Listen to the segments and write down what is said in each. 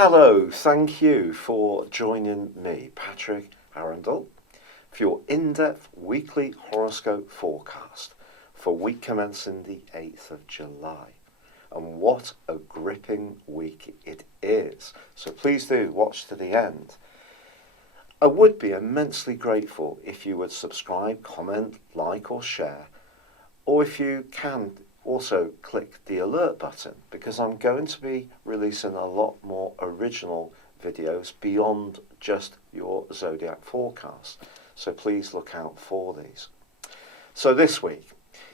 Hello, thank you for joining me, Patrick Arundell, for your in-depth weekly horoscope forecast for week commencing the 8th of July. And what a gripping week it is. So please do watch to the end. I would be immensely grateful if you would subscribe, comment, like or share, or if you can also click the alert button, because I'm going to be releasing a lot more original videos beyond just your Zodiac forecast. So please look out for these. So this week,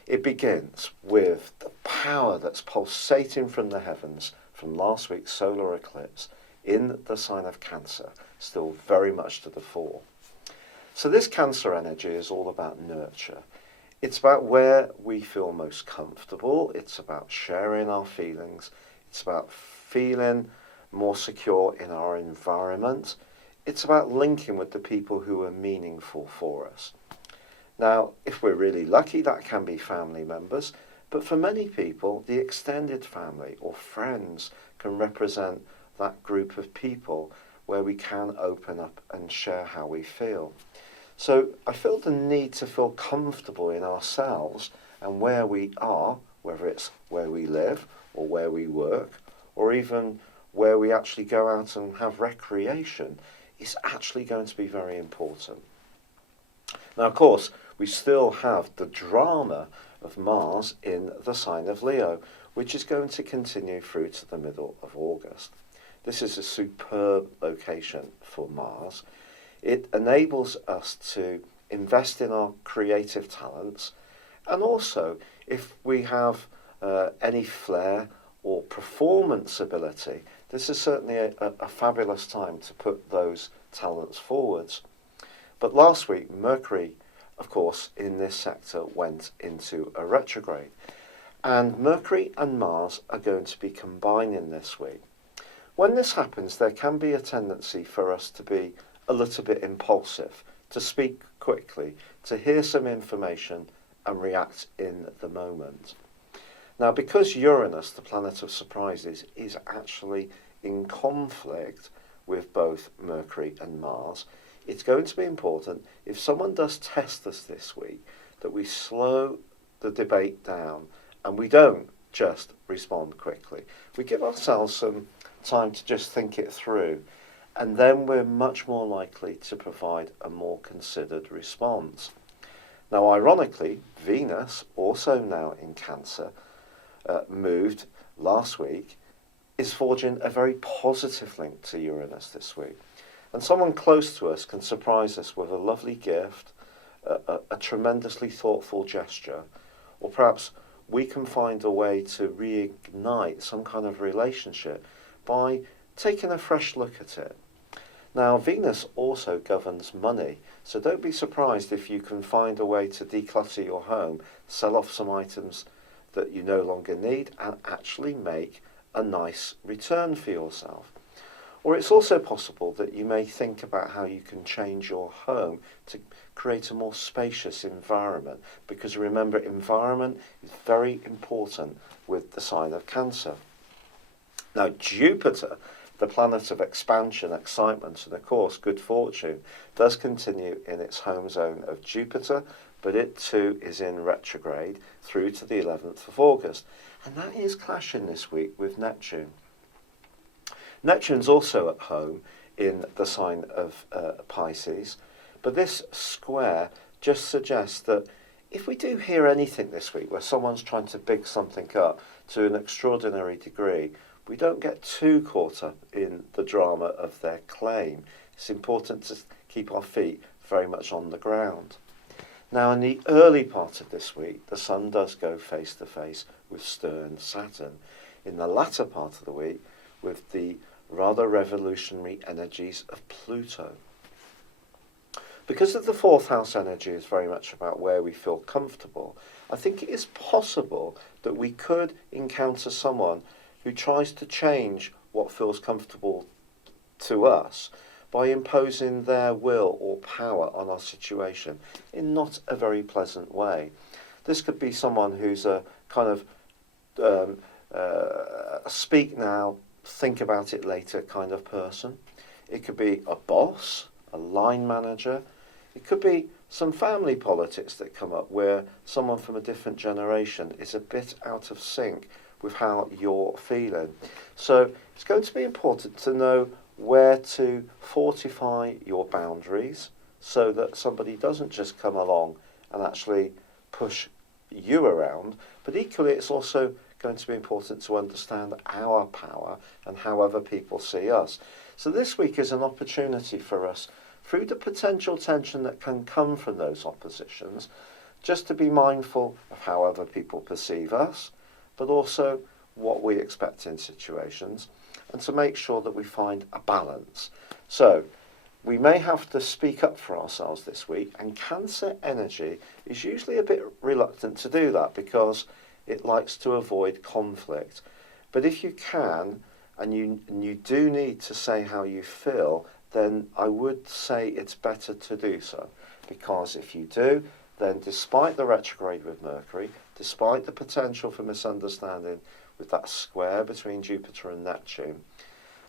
it begins with the power that's pulsating from the heavens from last week's solar eclipse in the sign of Cancer, still very much to the fore. So this Cancer energy is all about nurture. It's about where we feel most comfortable. It's about sharing our feelings. It's about feeling more secure in our environment. It's about linking with the people who are meaningful for us. Now, if we're really lucky, that can be family members, but for many people, the extended family or friends can represent that group of people where we can open up and share how we feel. So I feel the need to feel comfortable in ourselves and where we are, whether it's where we live or where we work, or even where we actually go out and have recreation, is actually going to be very important. Now, of course, we still have the drama of Mars in the sign of Leo, which is going to continue through to the middle of August. This is a superb location for Mars. It enables us to invest in our creative talents, and also if we have any flair or performance ability, this is certainly a fabulous time to put those talents forwards. But last week, Mercury, of course, in this sector went into a retrograde, and Mercury and Mars are going to be combining this week. When this happens, there can be a tendency for us to be a little bit impulsive, to speak quickly, to hear some information and react in the moment. Now, because Uranus, the planet of surprises, is actually in conflict with both Mercury and Mars, it's going to be important, if someone does test us this week, that we slow the debate down and we don't just respond quickly. We give ourselves some time to just think it through, and then we're much more likely to provide a more considered response. Now, ironically, Venus, also now in Cancer, moved last week, is forging a very positive link to Uranus this week. And someone close to us can surprise us with a lovely gift, a tremendously thoughtful gesture, or perhaps we can find a way to reignite some kind of relationship by taking a fresh look at it. Now, Venus also governs money, so don't be surprised if you can find a way to declutter your home, sell off some items that you no longer need, and actually make a nice return for yourself. Or it's also possible that you may think about how you can change your home to create a more spacious environment, because remember, environment is very important with the sign of Cancer. Now, Jupiter, the planet of expansion, excitement, and of course good fortune, does continue in its home zone of Jupiter, but it too is in retrograde through to the 11th of August. And that is clashing this week with Neptune. Neptune's also at home in the sign of Pisces, but this square just suggests that if we do hear anything this week where someone's trying to big something up to an extraordinary degree, we don't get too caught up in the drama of their claim. It's important to keep our feet very much on the ground. Now, in the early part of this week, the Sun does go face to face with stern Saturn. In the latter part of the week, with the rather revolutionary energies of Pluto. Because of the fourth house energy is very much about where we feel comfortable, I think it is possible that we could encounter someone who tries to change what feels comfortable to us by imposing their will or power on our situation in not a very pleasant way. This could be someone who's a kind of speak now, think about it later kind of person. It could be a boss, a line manager. It could be some family politics that come up where someone from a different generation is a bit out of sync with how you're feeling. So it's going to be important to know where to fortify your boundaries so that somebody doesn't just come along and actually push you around, but equally it's also going to be important to understand our power and how other people see us. So this week is an opportunity for us, through the potential tension that can come from those oppositions, just to be mindful of how other people perceive us, but also what we expect in situations, and to make sure that we find a balance. So we may have to speak up for ourselves this week, and Cancer energy is usually a bit reluctant to do that because it likes to avoid conflict. But if you can, and you do need to say how you feel, then I would say it's better to do so. Because if you do, then despite the retrograde with Mercury, despite the potential for misunderstanding with that square between Jupiter and Neptune,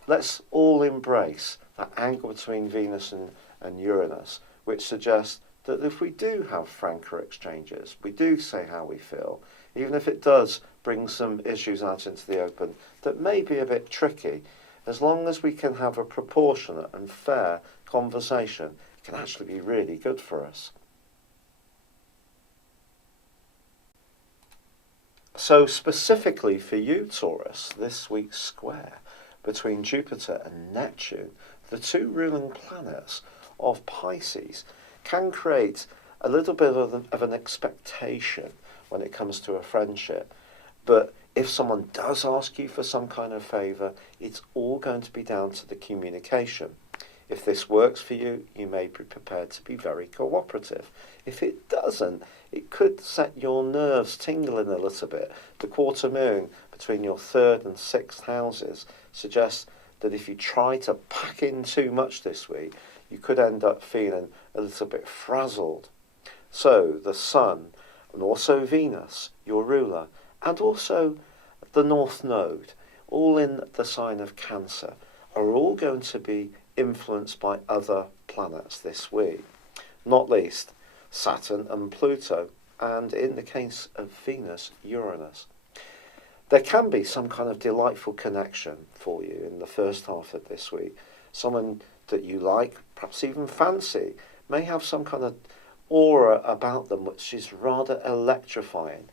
let's all embrace that angle between Venus and Uranus, which suggests that if we do have franker exchanges, we do say how we feel, even if it does bring some issues out into the open that may be a bit tricky, as long as we can have a proportionate and fair conversation, it can actually be really good for us. So specifically for you, Taurus, this week's square between Jupiter and Neptune, the two ruling planets of Pisces, can create a little bit of an expectation when it comes to a friendship. But if someone does ask you for some kind of favour, it's all going to be down to the communication. If this works for you, you may be prepared to be very cooperative. If it doesn't, it could set your nerves tingling a little bit. The quarter moon between your third and sixth houses suggests that if you try to pack in too much this week, you could end up feeling a little bit frazzled. So the Sun and also Venus, your ruler, and also the North Node, all in the sign of Cancer, are all going to be influenced by other planets this week, not least Saturn and Pluto, and in the case of Venus, Uranus. There can be some kind of delightful connection for you in the first half of this week. Someone that you like, perhaps even fancy, may have some kind of aura about them which is rather electrifying.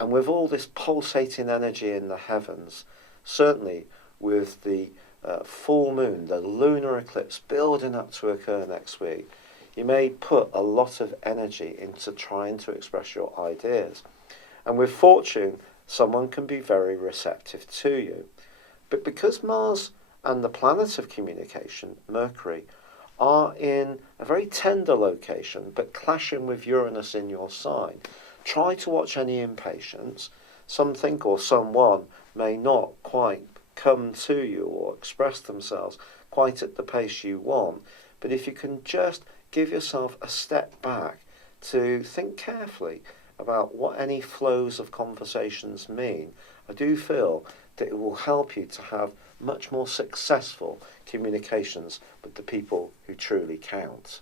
And with all this pulsating energy in the heavens, certainly with the full moon, the lunar eclipse building up to occur next week, you may put a lot of energy into trying to express your ideas. And with fortune, someone can be very receptive to you. But because Mars and the planet of communication, Mercury, are in a very tender location, but clashing with Uranus in your sign, try to watch any impatience. Something or someone may not quite come to you or express themselves quite at the pace you want. But if you can just give yourself a step back to think carefully about what any flows of conversations mean, I do feel that it will help you to have much more successful communications with the people who truly count.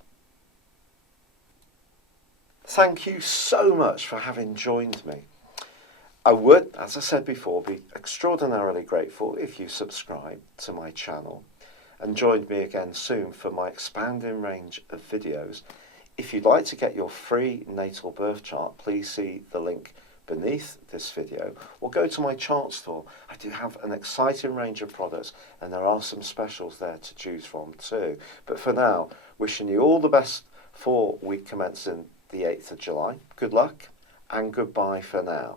Thank you so much for having joined me. I would, as I said before, be extraordinarily grateful if you subscribe to my channel and joined me again soon for my expanding range of videos. If you'd like to get your free natal birth chart, please see the link beneath this video or go to my chart store. I do have an exciting range of products and there are some specials there to choose from too. But for now, wishing you all the best for week commencing the 8th of July. Good luck and goodbye for now.